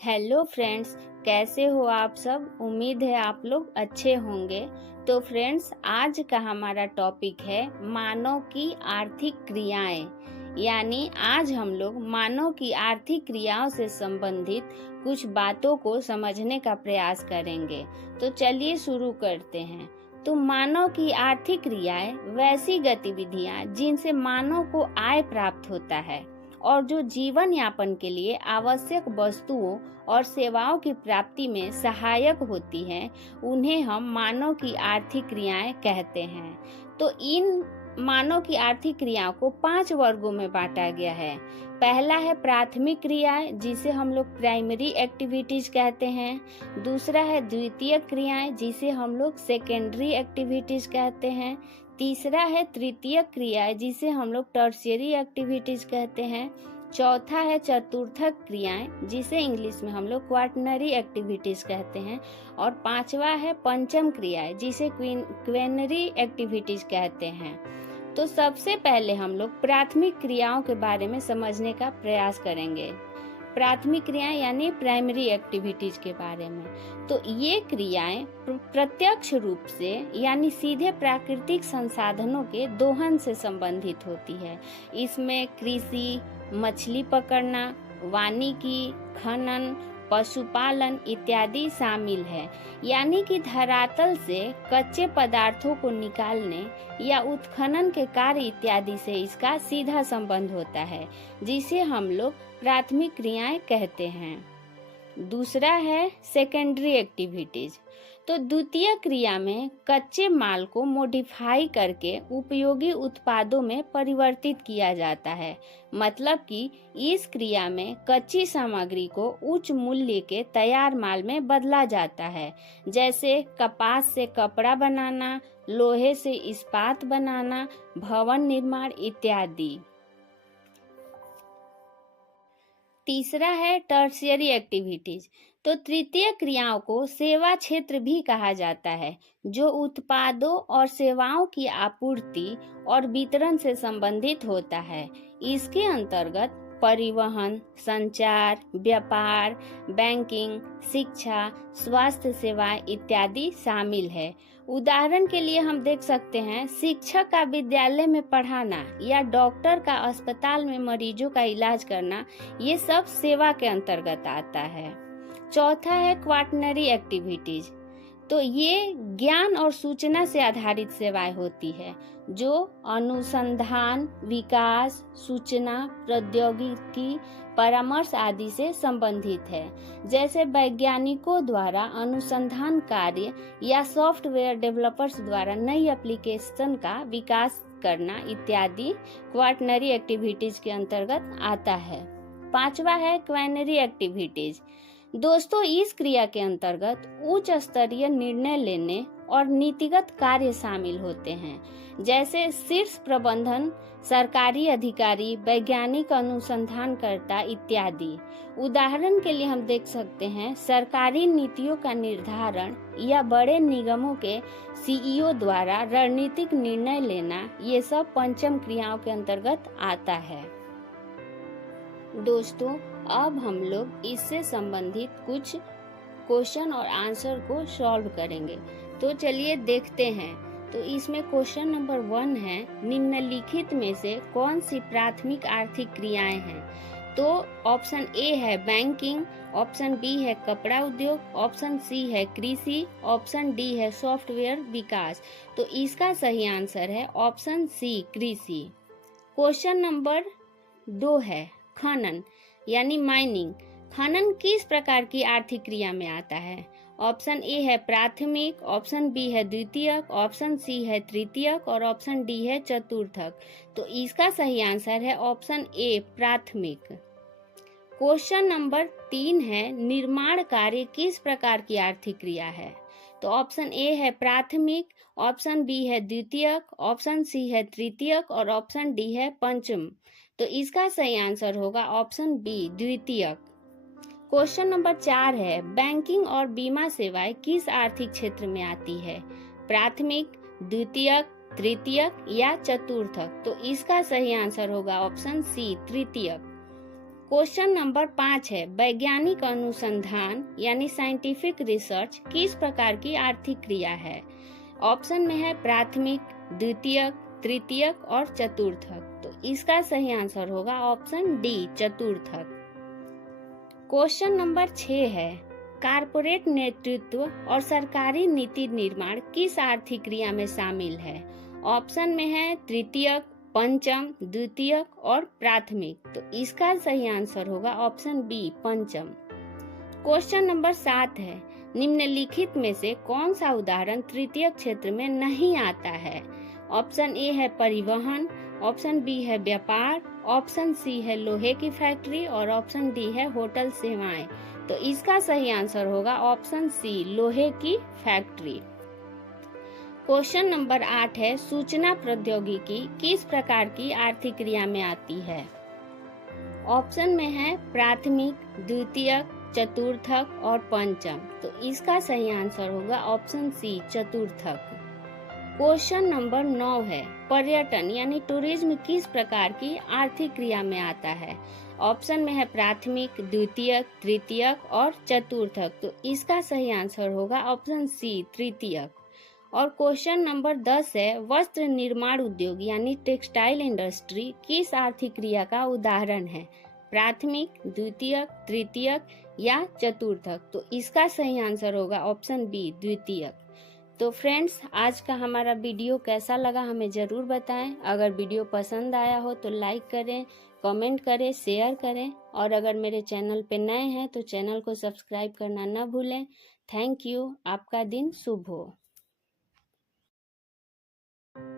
Hello friends, कैसे हो आप सब। उम्मीद है आप लोग अच्छे होंगे। तो फ्रेंड्स, आज का हमारा टॉपिक है मानव की आर्थिक क्रियाएं। यानी आज हम लोग मानव की आर्थिक क्रियाओं से संबंधित कुछ बातों को समझने का प्रयास करेंगे। तो चलिए शुरू करते हैं। तो मानव की आर्थिक क्रियाएं वैसी गतिविधियां जिनसे मानव को आय प्राप्त होता है और जो जीवन यापन के लिए आवश्यक वस्तुओं और सेवाओं की प्राप्ति में सहायक होती हैं, उन्हें हम मानव की आर्थिक क्रियाएं कहते हैं। तो इन मानव की आर्थिक क्रियाओं को 5 वर्गों में बांटा गया है। पहला है प्राथमिक क्रियाएं, जिसे हम लोग प्राइमरी एक्टिविटीज कहते हैं। दूसरा है द्वितीयक क्रियाएं, जिसे हम लोग सेकेंडरी एक्टिविटीज कहते हैं। तीसरा है तृतीयक क्रियाएं, जिसे हम लोग टर्शियरी एक्टिविटीज कहते हैं। चौथा है चतुर्थक क्रियाएं, जिसे इंग्लिश में हम लोग क्वार्टनरी एक्टिविटीज कहते हैं। और पांचवा है पंचम क्रियाएं, जिसे क्वेनरी एक्टिविटीज कहते हैं। तो सबसे पहले हम लोग प्राथमिक क्रियाओं के बारे में समझने का प्रयास करेंगे। प्राथमिक क्रियाएं यानी प्राइमरी एक्टिविटीज के बारे में। तो ये क्रियाएं प्रत्यक्ष रूप से यानी सीधे प्राकृतिक संसाधनों के दोहन से संबंधित होती है। इसमें कृषि, मछली पकड़ना, वानिकी, खनन, पशुपालन इत्यादि शामिल है। यानी कि धरातल से कच्चे पदार्थों को निकालने या उत्खनन के कार्य इत्यादि से इसका सीधा संबंध होता है, जिसे हम लोग प्राथमिक क्रियाएं कहते हैं। दूसरा है सेकेंडरी एक्टिविटीज। तो द्वितीय क्रिया में कच्चे माल को मॉडिफाई करके उपयोगी उत्पादों में परिवर्तित किया जाता है। मतलब कि इस क्रिया में कच्ची सामग्री को उच्च मूल्य के तैयार माल में बदला जाता है, जैसे कपास से कपड़ा बनाना, लोहे से इस्पात बनाना, भवन निर्माण इत्यादि। तीसरा है टर्शियरी एक्टिविटीज। तो तृतीय क्रियाओं को सेवा क्षेत्र भी कहा जाता है, जो उत्पादों और सेवाओं की आपूर्ति और वितरण से संबंधित होता है। इसके अंतर्गत परिवहन, संचार, व्यापार, बैंकिंग, शिक्षा, स्वास्थ्य सेवाएं इत्यादि शामिल है। उदाहरण के लिए हम देख सकते हैं, शिक्षक का विद्यालय में पढ़ाना या डॉक्टर का अस्पताल में मरीजों का इलाज करना, ये सब सेवा के अंतर्गत आता है। चौथा है क्वार्टनरी एक्टिविटीज। तो ये ज्ञान और सूचना से आधारित सेवाएं होती है, जो अनुसंधान, विकास, सूचना, प्रौद्योगिकी, परामर्श आदि से संबंधित है। जैसे वैज्ञानिकों द्वारा अनुसंधान कार्य या सॉफ्टवेयर डेवलपर्स द्वारा नई एप्लीकेशन का विकास करना इत्यादि क्वार्टनरी एक्टिविटीज के अंतर्गत आता है। पांचवा है क्वेनरी एक्टिविटीज। दोस्तों, इस क्रिया के अंतर्गत उच्च स्तरीय निर्णय लेने और नीतिगत कार्य शामिल होते हैं, जैसे शीर्ष प्रबंधन, सरकारी अधिकारी, वैज्ञानिक अनुसंधानकर्ता इत्यादि। उदाहरण के लिए हम देख सकते हैं, सरकारी नीतियों का निर्धारण या बड़े निगमों के सीईओ द्वारा रणनीतिक निर्णय लेना, ये सब पंचम क्रियाओं के अंतर्गत आता है। दोस्तों, अब हम लोग इससे संबंधित कुछ क्वेश्चन और आंसर को सॉल्व करेंगे। तो चलिए देखते हैं। तो इसमें क्वेश्चन नंबर 1 है, निम्नलिखित में से कौन सी प्राथमिक आर्थिक क्रियाएं हैं। तो ऑप्शन ए है बैंकिंग, ऑप्शन बी है कपड़ा उद्योग, ऑप्शन सी है कृषि, ऑप्शन डी है सॉफ्टवेयर विकास। तो इसका सही आंसर है ऑप्शन सी कृषि। क्वेश्चन नंबर 2 है खनन यानी माइनिंग। खनन किस प्रकार की आर्थिक क्रिया में आता है। ऑप्शन ए है प्राथमिक, ऑप्शन बी है द्वितीयक, ऑप्शन सी है तृतीयक और ऑप्शन डी है चतुर्थक। तो इसका सही आंसर है ऑप्शन ए प्राथमिक। क्वेश्चन नंबर 3 है, निर्माण कार्य किस प्रकार की आर्थिक क्रिया है। तो ऑप्शन ए है प्राथमिक, ऑप्शन बी है द्वितीयक, ऑप्शन सी है तृतीयक और ऑप्शन डी है पंचम। तो इसका सही आंसर होगा ऑप्शन बी द्वितीयक। क्वेश्चन नंबर 4 है, बैंकिंग और बीमा सेवाएं किस आर्थिक क्षेत्र में आती है। प्राथमिक, द्वितीयक, तृतीयक या चतुर्थक। तो इसका सही आंसर होगा ऑप्शन सी तृतीयक। क्वेश्चन नंबर 5 है, वैज्ञानिक अनुसंधान यानी साइंटिफिक रिसर्च किस प्रकार की आर्थिक क्रिया है? ऑप्शन में है प्राथमिक, द्वितीयक, तृतीयक और चतुर्थक। तो इसका सही आंसर होगा ऑप्शन डी, चतुर्थक। क्वेश्चन नंबर 6 है, कारपोरेट नेतृत्व और सरकारी नीति निर्माण किस आर्थिक क्रिया में शामिल है? ऑप्शन में है तृतीयक, पंचम, द्वितीयक और प्राथमिक। तो इसका सही आंसर होगा ऑप्शन बी, पंचम। क्वेश्चन नंबर 7 है, निम्नलिखित में से कौन सा उदाहरण तृतीयक क्षेत्र में नहीं आता है? ऑप्शन ए है परिवहन, ऑप्शन बी है व्यापार, ऑप्शन सी है लोहे की फैक्ट्री और ऑप्शन डी है होटल सेवाएं। तो इसका सही आंसर होगा ऑप्शन सी, लोहे की फैक्ट्री। क्वेश्चन नंबर 8 है, सूचना प्रौद्योगिकी किस प्रकार की आर्थिक क्रिया में आती है? ऑप्शन में है प्राथमिक, द्वितीयक, चतुर्थक और पंचम। तो इसका सही आंसर होगा ऑप्शन सी, चतुर्थक। क्वेश्चन नंबर 9 है, पर्यटन यानी टूरिज्म किस प्रकार की आर्थिक क्रिया में आता है? ऑप्शन में है प्राथमिक, द्वितीयक, तृतीयक और चतुर्थक। तो इसका सही आंसर होगा ऑप्शन सी, तृतीयक। और क्वेश्चन नंबर 10 है, वस्त्र निर्माण उद्योग यानी टेक्सटाइल इंडस्ट्री किस आर्थिक क्रिया का उदाहरण है? प्राथमिक, द्वितीयक, तृतीयक या चतुर्थक। तो इसका सही आंसर होगा ऑप्शन बी, द्वितीयक। तो फ्रेंड्स, आज का हमारा वीडियो कैसा लगा हमें ज़रूर बताएं। अगर वीडियो पसंद आया हो तो लाइक करें, कमेंट करें, शेयर करें और अगर मेरे चैनल पे नए हैं तो चैनल को सब्सक्राइब करना न भूलें। Thank you. आपका दिन शुभ हो।